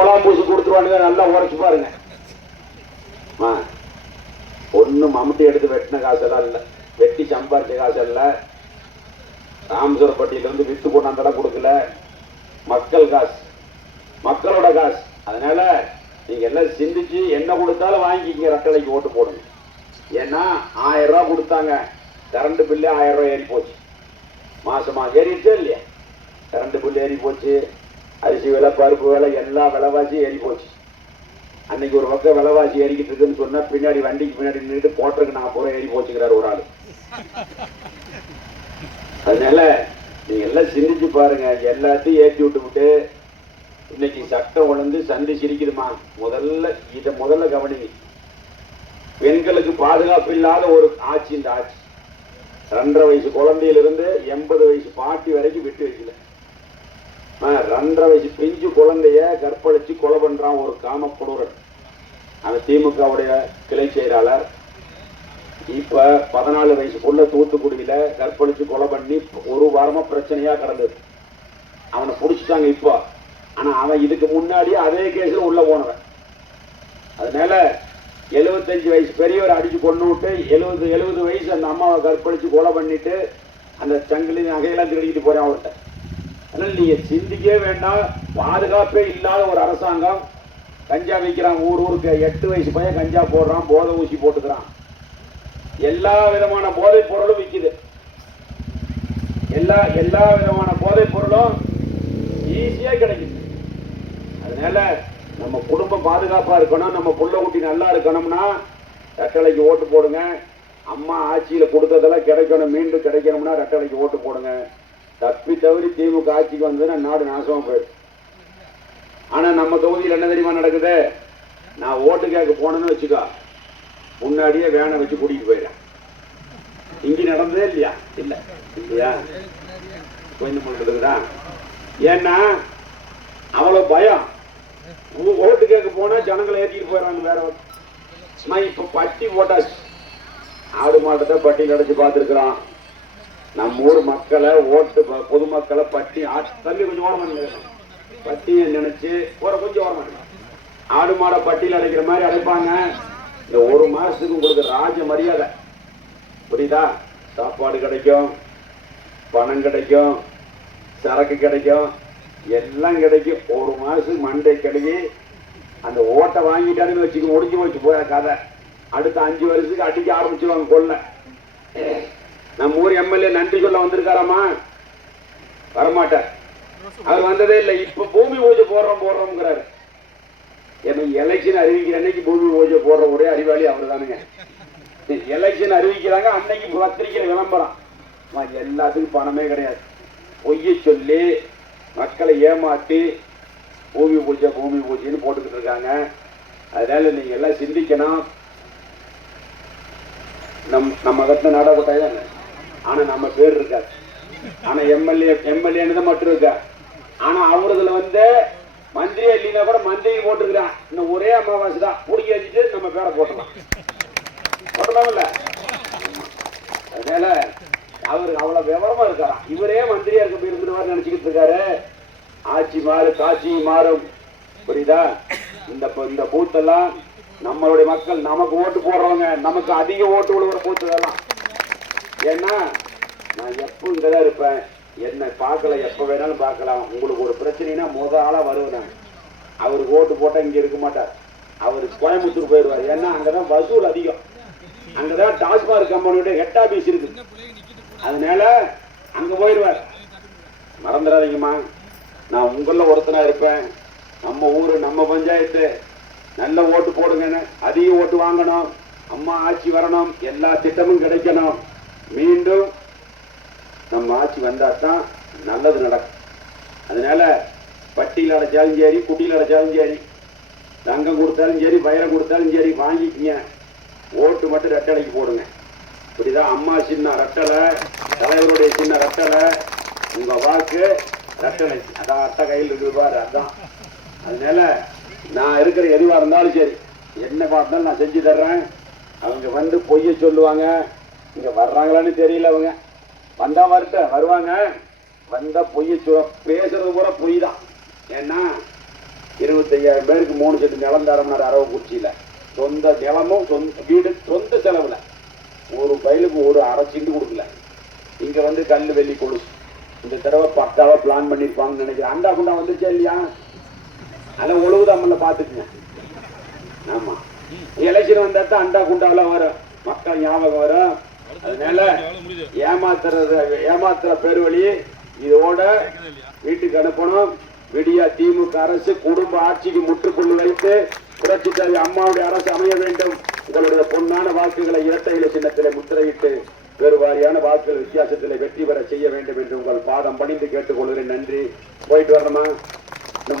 முலாம் பூசி கொடுத்துருவானுங்க, நல்லா உரைச்சு பாருங்க. ஒன்னும் மம்முட்டி எடுத்து வெட்டின காசெல்லாம் இல்லை, வெட்டி சம்பாதிச்ச காசு இல்லை. ராமசுவரப்பட்டியில இருந்து வித்து கொண்டாந்தெல்லாம் கொடுக்கல, மக்கள் காசு, மக்களோட காசு. அதனால நீங்க எல்லாம் சிந்திச்சு என்ன கொடுத்தாலும் வாங்கிக்கிங்க, ரெட்டலைக்கு ஓட்டு போடுங்க. ஏன்னா 1000 ரூபாய் கொடுத்தாங்க, கரண்ட் பில்லு 1000 ரூபாய் ஏறி போச்சு. மாசமா ஏறிடுச்சே இல்லையா? கரண்ட் பில்லு ஏறி போச்சு, அரிசி விலை, பருப்பு விலை, எல்லா விலைவாசி ஏறி போச்சு. அன்னைக்கு ஒரு பக்கம் விலைவாசி ஏறிக்கிட்டு இருக்குன்னு சொன்னா பின்னாடி வண்டிக்கு பின்னாடி நின்றுட்டு போட்டிருக்கு 40 ரூபாய் ஏறி போச்சுக்கிறாரு ஒரு ஆளு. அதனால நீங்க எல்லாம் சிந்திச்சு பாருங்க, எல்லாத்தையும் ஏற்றி விட்டு இன்னைக்கு சட்டம் ஒழுங்கு சந்தி சிரிக்குதுமா. முதல்ல கவனிங்க. பெண்களுக்கு பாதுகாப்பு இல்லாத ஒரு ஆட்சி இந்த ஆட்சி. 2.5 வயசு குழந்தையிலிருந்து 80 வயசு பாட்டி வரைக்கும் விட்டு வைக்கல. 2.5 வயசு பிஞ்சு குழந்தைய கற்பழிச்சு கொலை பண்றான் ஒரு காமக்கொடூரன். அவன் திமுகவுடைய கிளை செயலாளர். இப்ப 14 வயசுக்குள்ள தூத்துக்குடியில கற்பழிச்சு கொலை பண்ணி ஒரு வாரமா பிரச்சனையா கிடந்தது. அவனை புடிச்சுட்டாங்க இப்போ. ஆனா அவன் இதுக்கு முன்னாடியே அதே கேஸ்ல உள்ள போனவன். அதனால 75 வயசு பெரியவர் அடிச்சு கொண்டு விட்டு 70 வயசு அந்த அம்மாவை கற்பழிச்சு கொலை பண்ணிட்டு அந்த சங்கிலி நகையெல்லாம் திருடிக்கிட்டு போறேன் அவர்கிட்ட. அதனால நீங்க சிந்திக்கவே வேண்டாம். பாதுகாப்பே இல்லாத ஒரு அரசாங்கம். கஞ்சா வைக்கிறான், ஊருக்கு 8 வயசு பையன் கஞ்சா போடுறான், போதை ஊசி போட்டுக்கிறான். எல்லா விதமான போதைப் பொருளும் விற்குது. எல்லா விதமான போதைப் பொருளும் ஈஸியா கிடைக்குது. அதனால நம்ம குடும்பம் பாதுகாப்பா இருக்கணும், நம்ம புள்ள குட்டி நல்லா இருக்கணும்னா ரெட்டலைக்கு ஓட்டு போடுங்க. அம்மா ஆட்சியில கொடுத்ததெல்லாம் கிடைக்கணும், மீண்டும் கிடைக்கணும்னா ரெட்டலைக்கு ஓட்டு போடுங்க. தப்பி தவறி திமுக ஆட்சிக்கு வந்ததுன்னா நாடு நாசமா போயிடும். ஆனா நம்ம தொகுதியில் என்ன தெரியுமா நடக்குது? நான் ஓட்டு கேட்க போனேன்னு வச்சுக்கோ, முன்னாடியே வேனை வச்சு கூட்டிட்டு போயிடறேன். இங்க நடந்ததே இல்லையா? இல்லையா? கொஞ்சம் இருக்குதான். ஏன்னா அவ்வளவு பயம். ஓட்டு கேட்க போனா ஜனங்களை ஏற்றிட்டு போயிடறாங்க. வேற இப்ப பட்டி போட்டாச்சு. ஆடு மாட்டத்தை பட்டியல் அடைச்சு பார்த்துருக்கிறான். நம்ம ஊர் மக்களை ஓட்டு பொதுமக்களை பட்டி தள்ளி கொஞ்சம் ஓரமாக பட்டியை நினைச்சு கொஞ்சம் ஓரமாக ஆடு மாடை பட்டியல் அடைக்கிற மாதிரி அடைப்பாங்க. இந்த ஒரு மாசத்துக்கு உங்களுக்கு ராஜ மரியாதை. புரியுதா? சாப்பாடு கிடைக்கும், பணம் கிடைக்கும், சரக்கு கிடைக்கும், எல்லாம் கிடைக்கும். ஒரு மாசத்துக்கு மண்டை கழுவி அந்த ஓட்டை வாங்கிட்டாருன்னு வச்சுக்க, முடிஞ்சு போச்சு போய கதை. அடுத்த 5 வருஷத்துக்கு அடிக்க ஆரம்பிச்சுவாங்க கொள்ள. நம்ம ஊர் எம்எல்ஏ நன்றி சொல்ல வந்திருக்காராமா? வரமாட்டார். அவர் வந்ததே இல்லை. இப்ப பூமி பூஜை போடுறோம்ங்கிறாரு. எலெக்ஷன் அறிவிக்கிற அன்னைக்கு பூமி பூஜை போடுற ஒரே அறிவாளி அவர் தானுங்க. எலெக்ஷன் அறிவிக்கிறாங்க அன்னைக்கு பத்திரிகை விளம்பரம். எல்லாத்துக்கும் பணமே கிடையாது. பொய்ய சொல்லி மக்களை ஏமாற்றி பூமி பூஜைன்னு போட்டுக்கிட்டு இருக்காங்க. அதனால நீங்க எல்லாம் சிந்திக்கணும். நம்ம கட்டின நாடகத்தாய் தானே, ஆனா நம்ம பேர் இருக்காது. ஆனா எம்எல்ஏன்னு தான் மட்டும் இருக்கா. ஆனா அவருதுல மந்திரியா இல்லைன்னா கூட மந்திரி போட்டுருக்கிறான். இன்னும் ஒரே அமாவாசை தான் பிடிக்க வச்சுட்டு நம்ம பேரை போட்டலாம் இல்ல. அதனால அவருக்கு அவ்வளவு விவரமா இருக்காராம். இவரே மந்திரியா இருக்க போயிருந்துருவாரு நினைச்சுக்கிட்டு இருக்காரு. ஆட்சி மாறு காட்சி மாறும். புரியுதா? இந்த பூத்தெல்லாம் நம்மளுடைய மக்கள் நமக்கு ஓட்டு போடுறவங்க, நமக்கு அதிக ஓட்டு விழுகிற பூத்துதெல்லாம். ஏன்னா நான் எப்போ இங்கதான் இருப்பேன், என்ன பார்க்கல, எப்ப வேணாலும் பார்க்கலாம். உங்களுக்கு ஒரு பிரச்சனைனா முதலா வருவேன். அவருக்கு ஓட்டு போட்டா இங்க இருக்க மாட்டார். அவருக்கு கோயம்புத்தூர் போயிடுவார். ஏன்னா அங்கதான் வசூல் அதிகம். அங்கதான் டாஸ்மாக் கம்பெனியோட ஹெட் ஆபீஸ் இருக்கு. அதனால அங்க போயிடுவார். மறந்துடாதீங்கம்மா, நான் உங்கள ஒருத்தனா இருப்பேன். நம்ம ஊரு, நம்ம பஞ்சாயத்து, நல்ல ஓட்டு போடுங்க. அதிக ஓட்டு வாங்கணும், அம்மா ஆட்சி வரணும், எல்லா திட்டமும் கிடைக்கணும். மீண்டும் நம்ம ஆட்சி வந்தாதான் நல்லது நடக்கும். அதனால பட்டியில் அடைச்சாலும் சரி, குட்டியில் அடைச்சாலும் சரி, தங்கம் கொடுத்தாலும் சரி, பயிரம் கொடுத்தாலும் சரி, வாங்கிக்கிங்க. ஓட்டு மட்டும் ரெட்டலைக்கு போடுங்க. இப்படிதான் அம்மா சின்ன ரெட்டலை, தலைவருடைய சின்ன ரெட்டலை, உங்க வாக்கு ரெட்டலைக்கு. அதான் அட்டை கையில் இருக்குது பாரு, அதான். அதனால நான் இருக்கிற எதுவா இருந்தாலும் சரி, என்ன பார்த்தாலும் நான் செஞ்சு தர்றேன். அவங்க பொய்ய சொல்லுவாங்க. இங்க வர்றாங்களான்னு தெரியல. அவங்க வந்தா வருவாங்க. வந்தா பொய்ய பேசுறது பூரா பொய் தான். ஏன்னா 25,000 பேருக்கு 3 செட்டு நிலம் தரம்னார் அரவக்குறிச்சியில. சொந்த நிலமும் சொந்த வீடு சொந்த செலவுல ஒரு பயிலுக்கு ஒரு அரை சிண்டு கொடுக்கல. இங்க வந்து கல் வெள்ளி கொலுசு இந்த தடவை பக்காவா பிளான் பண்ணிருப்பாங்கன்னு நினைக்கிறேன். அண்டா குண்டா வந்துருச்சா இல்லையா? அதெல்லாம் ஒழுகுதாமல்ல பாத்துக்குங்க. ஆமா, எலெக்ஷன் வந்தா அண்டா குண்டாவில வரும், மக்கள் ஞாபகம் வரும். அதனால ஏமாத்துற பெருவழி இதோட வீட்டுக்கு அனுப்பணும். விடியா திமுக அரசு குடும்ப ஆட்சிக்கு முற்றுப்புள்ளி வைத்து புரட்சி தலைவி அம்மாவுடைய அரசு அமைய வேண்டும். உங்களுடைய பொன்னான வாக்குகளை இரட்டை இலை சின்னத்திலே முத்திரையிட்டு பெருவாரியான வாக்குகள் வித்தியாசத்திலே வெற்றி பெற செய்ய வேண்டும் என்று உங்கள் பாதம் பணிந்து கேட்டுக்கொள்கிறேன். நன்றி. போயிட்டு வரணுமா? இந்த